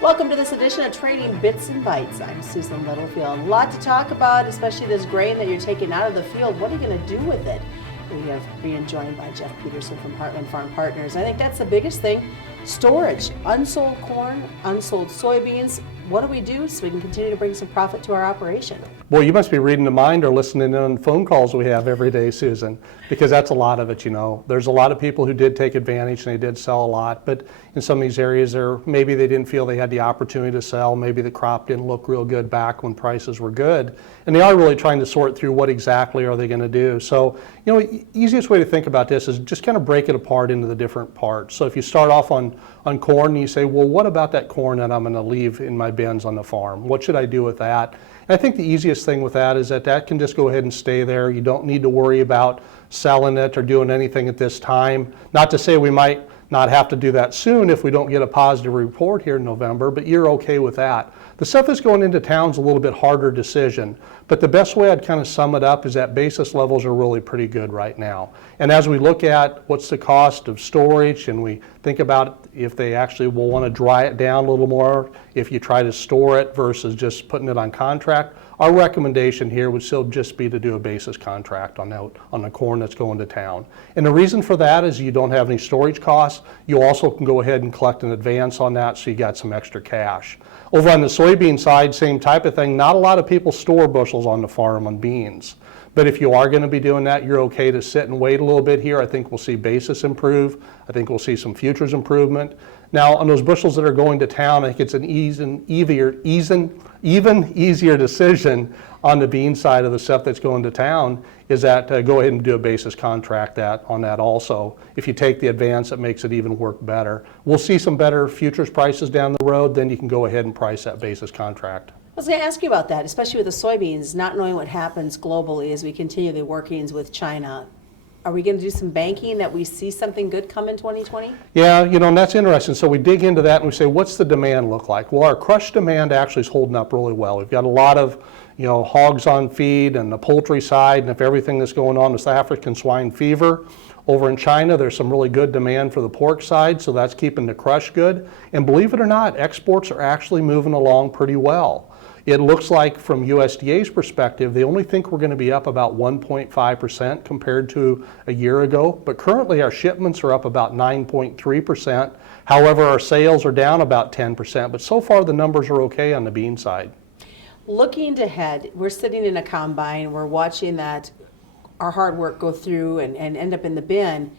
Welcome to this edition of Trading Bits and Bytes. I'm Susan Littlefield. A lot to talk about, especially this grain that you're taking out of the field. What are you going to do with it? We have been joined by Jeff Peterson from Heartland Farm Partners. I think that's the biggest thing. Storage, unsold corn, unsold soybeans. What do we do so we can continue to bring some profit to our operation? Well, you must be reading the mind or listening in on phone calls we have every day, Susan, because that's a lot of it, you know. There's a lot of people who did take advantage and they did sell a lot, but in some of these areas maybe they didn't feel they had the opportunity to sell. Maybe the crop didn't look real good back when prices were good. And they are really trying to sort through what exactly are they going to do. So, you know, easiest way to think about this is just kind of break it apart into the different parts. So if you start off on corn and you say, well, what about that corn that I'm going to leave in my bins on the farm? What should I do with that? And I think the easiest thing with that is that can just go ahead and stay there. You don't need to worry about selling it or doing anything at this time. Not to say we might not have to do that soon if we don't get a positive report here in November, but you're okay with that. The stuff that's going into town is a little bit harder decision, but the best way I'd kind of sum it up is that basis levels are really pretty good right now. And as we look at what's the cost of storage and we think about if they actually will want to dry it down a little more, if you try to store it versus just putting it on contract, our recommendation here would still just be to do a basis contract on the corn that's going to town. And the reason for that is you don't have any storage costs. You also can go ahead and collect an advance on that, so you got some extra cash. Over on the soybean side, same type of thing. Not a lot of people store bushels on the farm on beans. But if you are going to be doing that, you're okay to sit and wait a little bit here. I think we'll see basis improve. I think we'll see some futures improvement. Now, on those bushels that are going to town, I think it's an even easier decision on the bean side of the stuff that's going to town is that go ahead and do a basis contract on that also. If you take the advance, it makes it even work better. We'll see some better futures prices down the road, then you can go ahead and price that basis contract. I was going to ask you about that, especially with the soybeans, not knowing what happens globally as we continue the workings with China. Are we going to do some banking that we see something good come in 2020? Yeah, you know, and that's interesting. So we dig into that and we say, what's the demand look like? Well, our crush demand actually is holding up really well. We've got a lot of, you know, hogs on feed and the poultry side, and if everything that's going on with African swine fever over in China, there's some really good demand for the pork side, so that's keeping the crush good. And believe it or not, exports are actually moving along pretty well. It looks like from USDA's perspective, they only think we're going to be up about 1.5% compared to a year ago, but currently our shipments are up about 9.3%. However, our sales are down about 10%, but so far the numbers are okay on the bean side. Looking ahead, we're sitting in a combine, we're watching that our hard work go through and end up in the bin,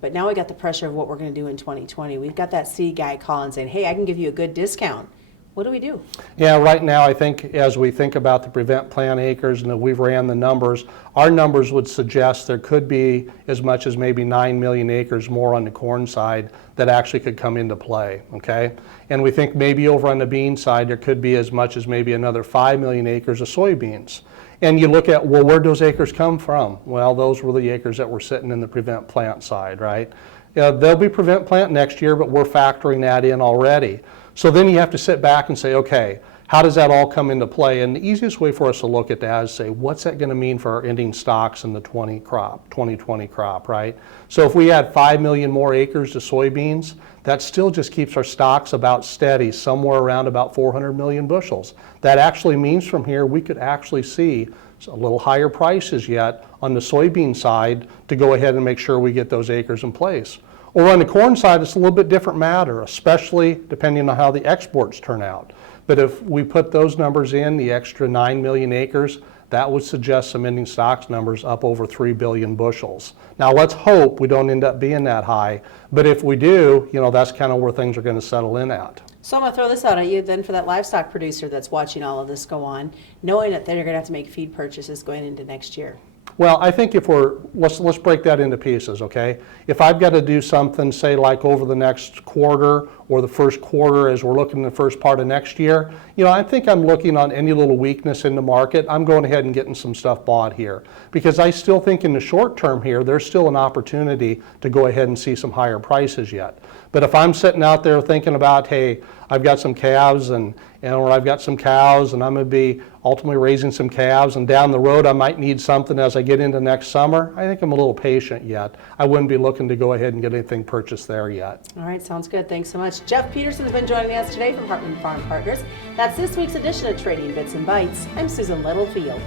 but now we got the pressure of what we're going to do in 2020. We've got that seed guy calling saying, hey, I can give you a good discount. What do we do? Yeah, right now I think as we think about the prevent plant acres and that we've ran the numbers, our numbers would suggest there could be as much as maybe 9 million acres more on the corn side that actually could come into play, okay? And we think maybe over on the bean side there could be as much as maybe another 5 million acres of soybeans. And you look at, well, where'd those acres come from? Well, those were the acres that were sitting in the prevent plant side, right? There'll be prevent plant next year, but we're factoring that in already. So then you have to sit back and say, okay, how does that all come into play? And the easiest way for us to look at that is say, what's that going to mean for our ending stocks in the 2020 crop, right? So if we add 5 million more acres to soybeans, that still just keeps our stocks about steady, somewhere around about 400 million bushels. That actually means from here we could actually see a little higher prices yet on the soybean side to go ahead and make sure we get those acres in place. Or on the corn side, it's a little bit different matter, especially depending on how the exports turn out. But if we put those numbers in, the extra 9 million acres, that would suggest some ending stocks numbers up over 3 billion bushels. Now let's hope we don't end up being that high, but if we do, you know, that's kind of where things are going to settle in at. So I'm going to throw this out at you then for that livestock producer that's watching all of this go on, knowing that they're going to have to make feed purchases going into next year. Well, I think if let's break that into pieces, okay? If I've got to do something, say like over the next quarter or the first quarter as we're looking at the first part of next year, you know, I think I'm looking on any little weakness in the market. I'm going ahead and getting some stuff bought here because I still think in the short term here, there's still an opportunity to go ahead and see some higher prices yet. But if I'm sitting out there thinking about, hey, I've got some calves or I've got some cows and I'm going to be ultimately raising some calves and down the road I might need something as I get into next summer, I think I'm a little patient yet. I wouldn't be looking to go ahead and get anything purchased there yet. All right, sounds good. Thanks so much. much. Jeff Peterson has been joining us today from Heartland Farm Partners. That's this week's edition of Trading Bits and Bytes. I'm Susan Littlefield.